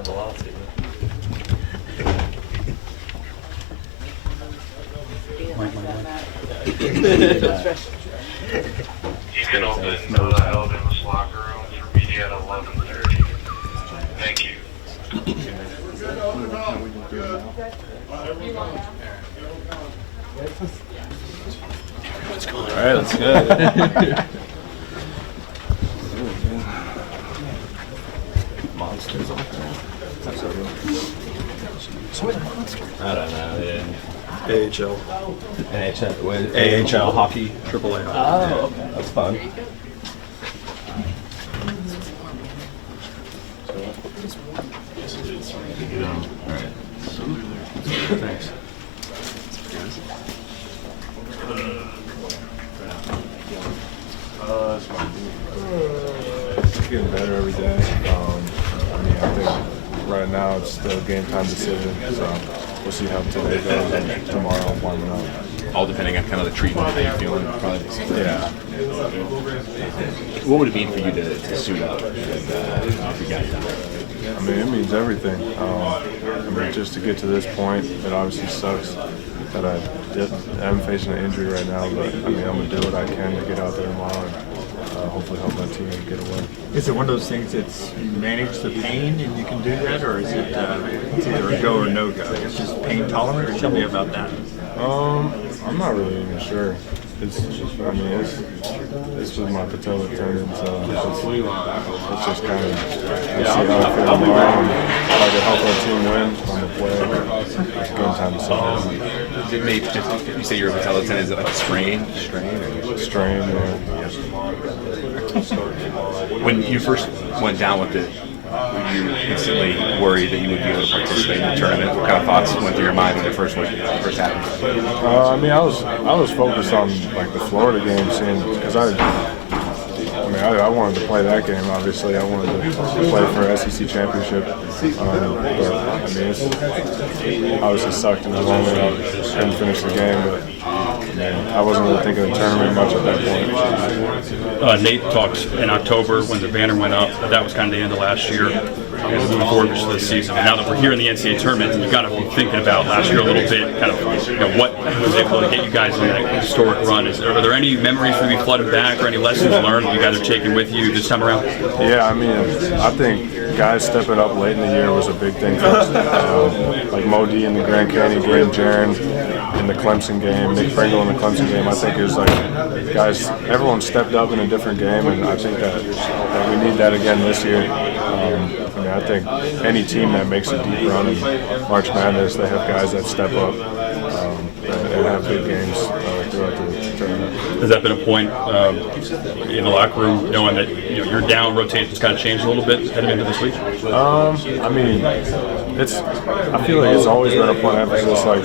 have the lawsuit. You can open Alabama's locker room for media at 11:30. Thank you. All right, let's go. Monsters on there. I don't know. AHL. AHL hockey, AAA hockey. Oh, okay. That's fun. All right. Thanks. It's getting better every day. I mean, I think right now it's still game time decision, so we'll see how today goes and tomorrow warming up. All depending on kind of the treatment that you're feeling. Probably. Yeah. What would it mean for you to suit up if you got done? I mean, it means everything. I mean, just to get to this point, it obviously sucks that I'm facing an injury right now, but I mean, I'm going to do what I can to get out there tomorrow and hopefully help my team get away. Is it one of those things that's you manage the pain and you can do that, or is it it's either a go or no go? It's just pain tolerant, or tell me about that. I'm not really even sure. It's with my patella tendon, so it's just kind of see how I feel tomorrow and if I can help our team win on the play. It's game time to solve. It may, you say your patella tendon, is it like a strain? Strain, yeah. When you first went down with it, were you instantly worried that you would be able to participate in the tournament? What kind of thoughts went through your mind when it first happened? I mean, I was focused on like the Florida game, because I wanted to play that game. Obviously, I wanted to play for SEC championship. But I mean, it's obviously sucked in the moment. I couldn't finish the game, but I wasn't really thinking of the tournament much at that point. Nate talked in October when the banner went up. That was kind of the end of last year. And moving forward to this season. And now that we're here in the NCAA tournament, you've got to be thinking about last year a little bit, kind of what was able to get you guys on that historic run. Are there any memories maybe flooding back or any lessons learned that you guys are taking with you this time around? Yeah, I mean, I think guys stepping up late in the year was a big thing for us. Like Modi in the Grand Canyon game, Jaron in the Clemson game, Nick Pringle in the Clemson game. I think it was like guys, everyone stepped up in a different game, and I think that we need that again this year. I mean, I think any team that makes a deep run in March Madness, they have guys that step up and have big games throughout the tournament. Has that been a point in the locker room, knowing that you're down, rotation's kind of changed a little bit heading into this week? I mean, I feel like it's always been a point of emphasis. Like,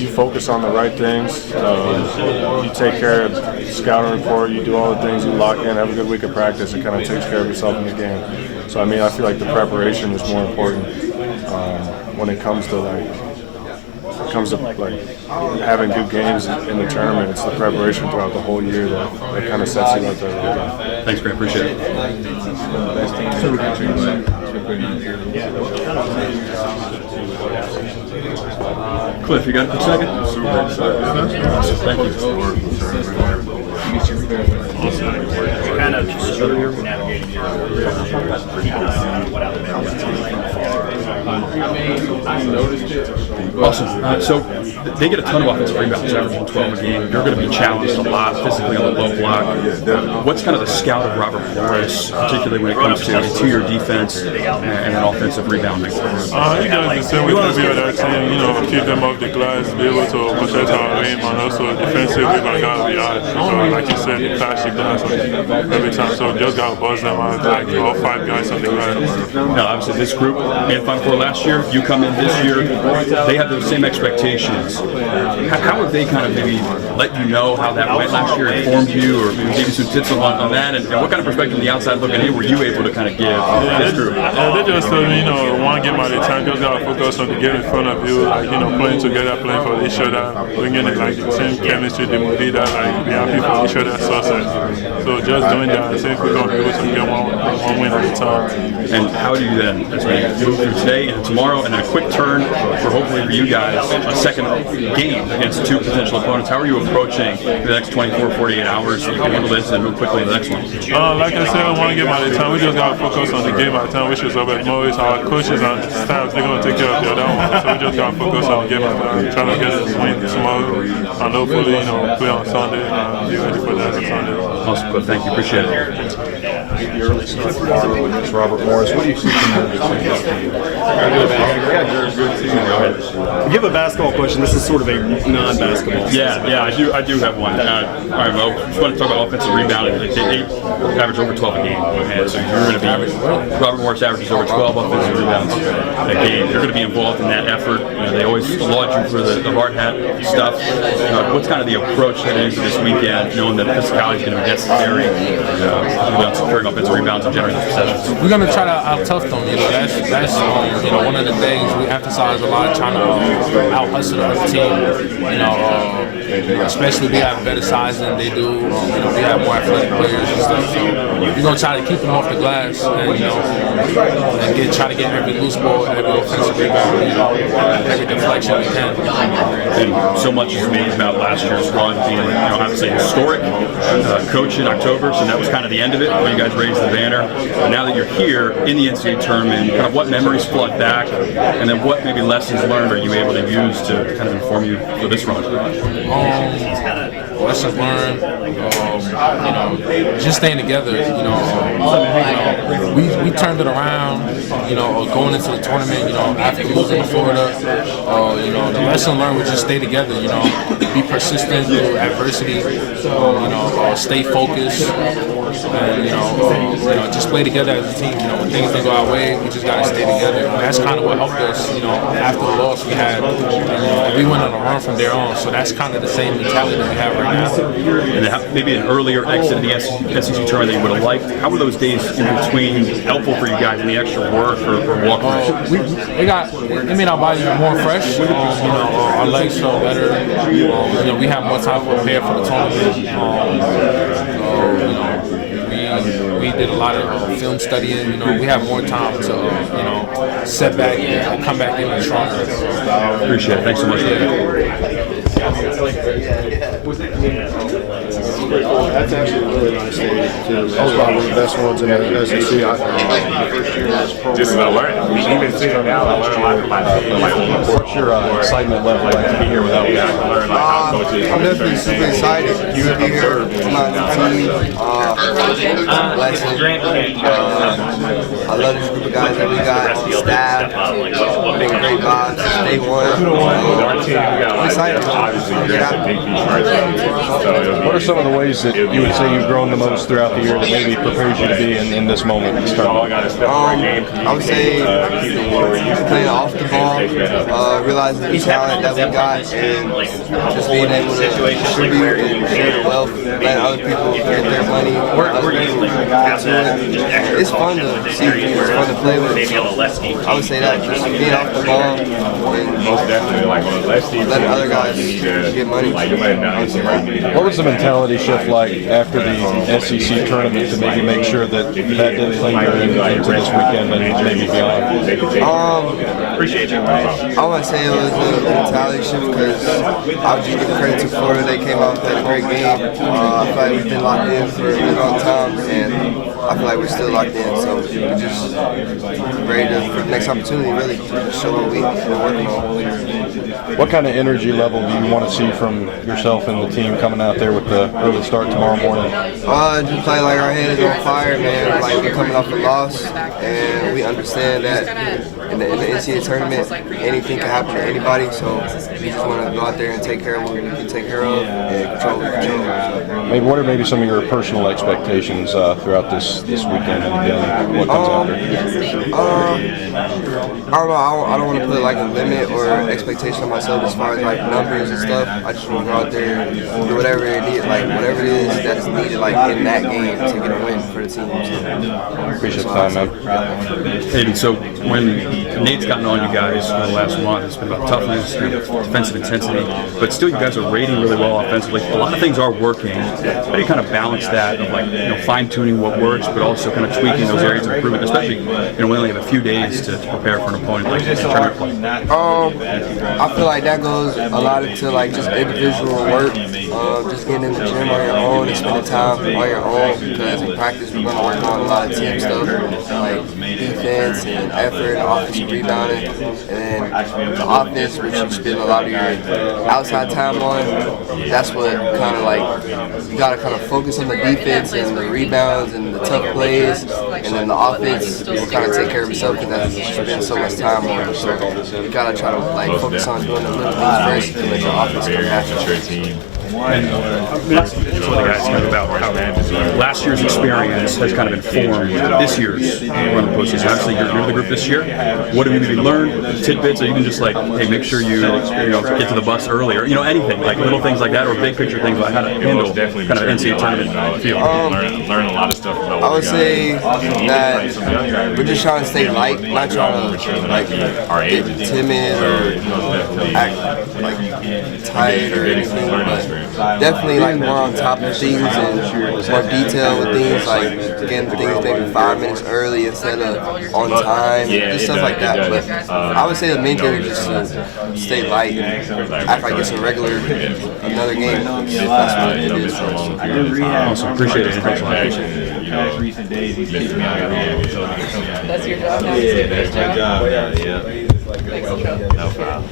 you focus on the right things, you take care of scouting report, you do all the things, you lock in, have a good week of practice, it kind of takes care of itself in the game. So I mean, I feel like the preparation is more important when it comes to having good games in the tournament. It's the preparation throughout the whole year that kind of sets you up there. Thanks, Grant. Appreciate it. Cliff, you got a quick second? Super excited. Thank you. Kind of navigating your what Awesome. So they get a ton of offensive rebounds, averaging 12 a game. You're going to be challenged a lot physically on the low block. What's kind of the scout of Robert Morris, particularly when it comes to your defense and offensive rebounding? He does the same with every other team, keep them off the glass, be able to protect our rim, and also defensively, my God, we are, like you said, the flashy glass every time. So just got to buzz them out, like all 5 guys on the glass. Now, obviously, this group made Final Four last year. You come in this year, they have those same expectations. How have they kind of maybe let you know how that went last year, informed you, or maybe gave you some tips on that? And what kind of perspective from the outside looking in were you able to kind of give this group? They just told me, one game at a time, just got to focus on the game in front of you, playing together, playing for each other, bringing it like the same chemistry, the movie that, like, be happy for each other's success. So just doing that, I think we're going to be able to get one win at a time. And how do you then, as we move through today and tomorrow, and then a quick turn for hopefully for you guys, a second game against two potential opponents, how are you approaching the next 24, 48 hours so you can handle this and move quickly to the next one? Like I said, I want to get at a time. We just got to focus on the game at a time, which is up at Morris. Our coaches and staff, they're going to take care of the other one. So we just got to focus on the game at a time, trying to get this win tomorrow, and hopefully, play on Sunday and be ready for that on Sunday. Awesome, Cliff. Thank you. Appreciate it. The early start tomorrow against Robert Morris. What do you see from them this week? You have a basketball question. This is sort of a non-basketball. Yeah, I do have one. All right, Mo, just want to talk about offensive rebounding. They average over 12 a game, and so you're going to be Robert Morris averages over 12 offensive rebounds a game. You're going to be involved in that effort. They always laud you for the hard hat stuff. What's kind of the approach heading into this weekend, knowing that physicality is going to be necessary, securing offensive rebounds and generating possessions? We're going to try to out-tough them. That's one of the things we emphasize a lot, trying to out-hustle the other team. Especially we have better size than they do. We have more athletic players and stuff. So we're going to try to keep them off the glass and try to get every loose ball, every offensive rebound, every deflection we can. And so much is made about last year's run being, I would say, historic. Coach in October, so that was kind of the end of it when you guys raised the banner. But now that you're here in the NCAA tournament, kind of what memories flood back, and then what maybe lessons learned are you able to use to kind of inform you for this run? Lessons learned, just staying together. We turned it around. Going into the tournament. After losing to Florida, the lesson learned was just stay together. Be persistent through adversity. Stay focused, and just play together as a team. When things don't go our way, we just gotta stay together. And that's kind of what helped us. After the loss we had, we went on a run from there on. So that's kind of the same mentality that we have right now. And maybe an earlier exit of the SEC tournament that you would have liked. How were those days in between helpful for you guys? Any extra work or walkthroughs? It made our bodies more fresh. Our legs felt better. We have more time to prepare for the tournament. We did a lot of film studying. We have more time to set back and come back even stronger. Appreciate it. Thanks so much. That's actually a really nice stage too. That's probably one of the best ones in the SEC. Just learning. Even sitting down, I learned a lot from my team. What's your excitement level like to be here without you? I learned how coaches. I'm definitely super excited to be here. My team, blessing. I love this group of guys that we got on staff. Been great vibes since day one. Our team, we got I'm excited. obviously you're going to take these first. What are some of the ways that you would say you've grown the most throughout the year that maybe prepares you to be in this moment, this tournament? I would say playing off the ball, realizing the talent that we got, and just being able to contribute and share the wealth, let other people get their money, other people add to it. It's fun to see, it's fun to play with. So I would say that, just being off the ball and Most definitely, like on the left team, letting other guys get money. What was the mentality shift like after the SEC tournament to maybe make sure that didn't linger into this weekend and maybe beyond? Appreciate you. I want to say it was a mentality shift because I would just give credit to Florida. They came out and played a great game. I feel like we've been locked in for a long time, and I feel like we're still locked in. So we're just ready for the next opportunity, really, to show what we've been working on. What kind of energy level do you want to see from yourself and the team coming out there with the early start tomorrow morning? Just play like our head is on fire, man. Like we're coming off a loss, and we understand that in the NCAA tournament, anything can happen to anybody. So we just want to go out there and take care of what we can take care of and control what we control. Maybe what are maybe some of your personal expectations throughout this this weekend and then what comes after? I don't know. I don't want to put like a limit or expectation on myself as far as like numbers and stuff. I just want to go out there and do whatever it is, like whatever it is that is needed, like in that game to get a win for the team. So, Appreciate the time, man. Aiden, so when Nate's gotten on you guys for the last month, it's been about toughness, defensive intensity, but still you guys are rating really well offensively. A lot of things are working. How do you kind of balance that of like, fine-tuning what works, but also kind of tweaking those areas of improvement, especially, we only have a few days to prepare for an opponent like in tournament play? I feel like that goes a lot into like just individual work, just getting in the gym on your own and spending time on your own, because in practice we're going to work on a lot of team stuff, like defense and effort and offensive rebounding, and then the offense, which you spend a lot of your outside time on, that's what kind of like, you got to kind of focus on the defense and the rebounds and the tough plays, and then the offense will kind of take care of itself because that's what you spend so much time on. So you got to try to like focus on doing the little things first to let your offense come after. And that's what the guys talk about how last year's experience has kind of informed this year's run of the postseason. Obviously, you're the group this year. What have you maybe learned, tidbits, or you can just like, hey, make sure you get to the bus early, or anything like little things like that, or big picture things about how to handle kind of NCAA tournament feel. Learn a lot of stuff. I would say that we're just trying to stay light, not trying to like get timid or act like tight or anything, but definitely like more on top of things and more detail with things, like getting things maybe 5 minutes early instead of on time, just stuff like that. But I would say the main thing is just to stay light and act like it's another game. That's what it is. Awesome, appreciate it. Thanks a lot. Recent days, he's keeping me on That's your job now? No problem.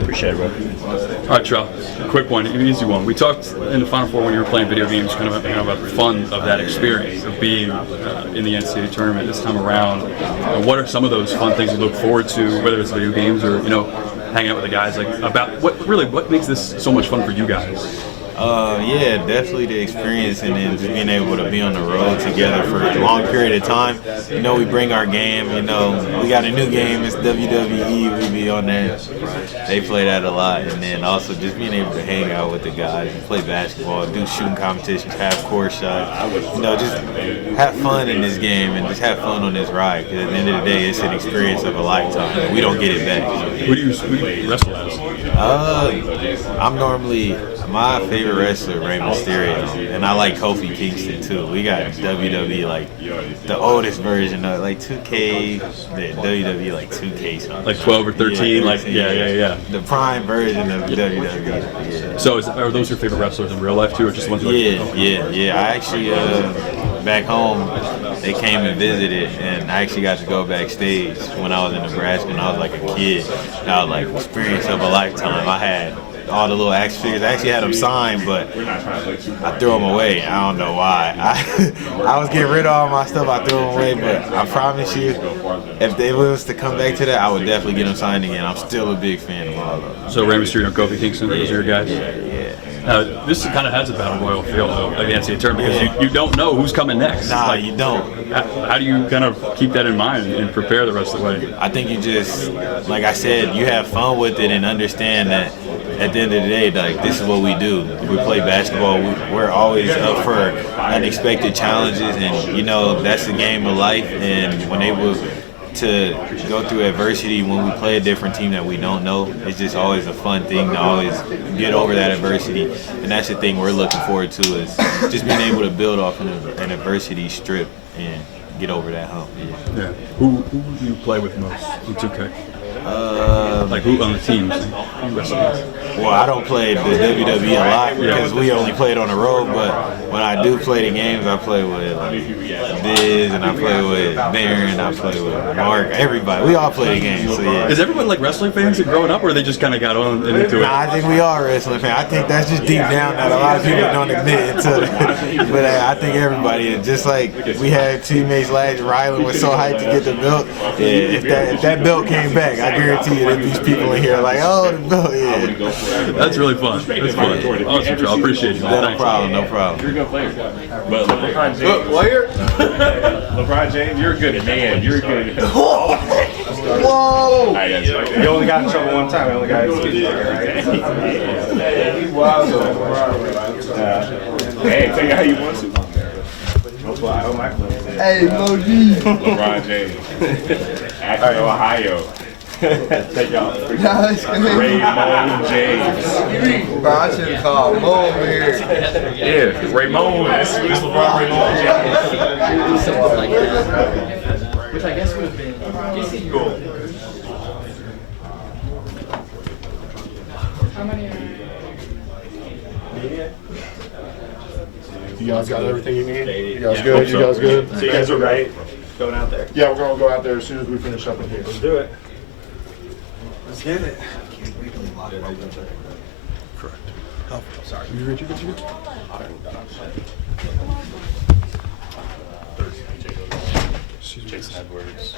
Appreciate it, bro. All right, Trell, quick one, an easy one. We talked in the Final Four when you were playing video games kind of about the fun of that experience of being in the NCAA tournament this time around. What are some of those fun things you look forward to, whether it's video games or hanging out with the guys? Like about what makes this so much fun for you guys? Yeah, definitely the experience and then just being able to be on the road together for a long period of time. We bring our game, we got a new game, it's WWE, we be on there. They play that a lot. And then also just being able to hang out with the guys and play basketball, do shooting competitions, half-court shots. Just have fun in this game and just have fun on this ride. Because at the end of the day, it's an experience of a lifetime. And we don't get it back. Who do you wrestle as? I'm normally, my favorite wrestler, Rey Mysterio, and I like Kofi Kingston too. We got WWE, like the oldest version of like 2K, the WWE like 2K something. Like 12 or 13, yeah. The prime version of WWE. Yeah. So are those your favorite wrestlers in real life too, or just ones? Yeah. I actually back home, they came and visited, and I actually got to go backstage when I was in Nebraska and I was like a kid. And I was like, experience of a lifetime. I had all the little action figures. I actually had them signed, but I threw them away. I don't know why. I was getting rid of all my stuff. I threw them away, but I promise you, if they was to come back to that, I would definitely get them signed again. I'm still a big fan of all of them. So Rey Mysterio and Kofi Kingston, those are your guys? Yeah. This kind of has a battle royal feel, though, like the NCAA tournament, because you don't know who's coming next. Nah, you don't. How do you kind of keep that in mind and prepare the rest of the way? I think you just, like I said, you have fun with it and understand that at the end of the day, like, this is what we do. We play basketball. We're always up for unexpected challenges, and that's the game of life. And when able to go through adversity when we play a different team that we don't know, it's just always a fun thing to always get over that adversity. And that's the thing we're looking forward to, is just being able to build off an adversity strip and get over that hump. Yeah. Who do you play with most in 2K? Like who on the teams? Well, I don't play the WWE a lot because we only play it on the road, but when I do play the games, I play with Biz, and I play with Baron, I play with Mark, everybody. We all play the games, so yeah. Is everyone like wrestling fans growing up, or they just kind of got on and into it? Nah, I think we are wrestling fans. I think that's just deep down that a lot of people don't admit it to. But I think everybody is. Just like we had teammates last year, Rylan was so hyped to get the belt. Yeah, if that belt came back, I guarantee you that these people in here are like, oh, no, yeah. That's really fun. That's fun. Awesome, Joe. I appreciate you. No problem, no problem. You're a good player. But LeBron James. LeBron James, you're a good man. You're a good. Whoa! You only got in trouble one time. You only got Hey, tell you how you want to. Hey, Mo G. LeBron James. Akron, Ohio. Take y'all. That's good. Raymond James. Bro, I should have called Mo over here. Yeah, Raymond. It's LeBron Raymond James. Something like that. Which I guess would have been. How many are? You guys got everything you need? You guys good? You guys good? So you guys are right going out there. Yeah, we're gonna go out there as soon as we finish up in here. Let's do it. Let's get it. Correct. Oh, sorry. You good? You good? You good? Jason Edwards.